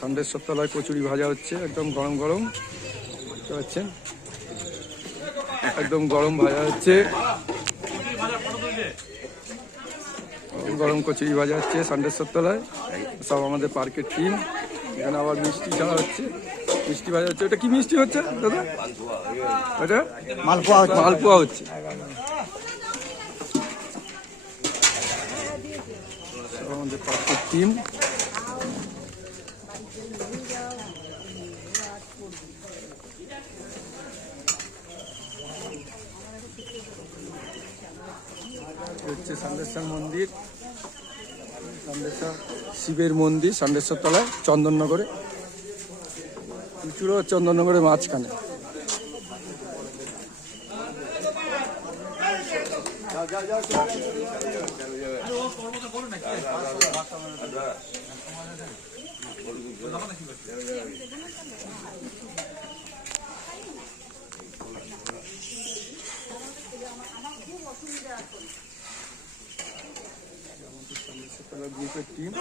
ষান্ডেশ্বর তলায় কচুরি ভাজা হচ্ছে, একদম গরম গরম, বুঝতে পারছেন, একদম গরম ভাজা হচ্ছে, গরম কচুরি ভাজা হচ্ছে ষান্ডেশ্বর তলায়। সব আমাদের পার্কের টিম। এখানে আবার মিষ্টি খাওয়া হচ্ছে, মিষ্টি ভাজা হচ্ছে। ওটা কি মিষ্টি হচ্ছে দাদা? ওটা মালপোয়া মালপোয়া হচ্ছে। সব আমাদের পার্কের টিম। হচ্ছে ষান্ডেশ্বর মন্দির, ষান্ডেশ্বর শিবের মন্দির ষান্ডেশ্বর তলায় চন্দননগরে, চুচুড়ো চন্দননগরের মাঝখানে। গ্রুপের টিম।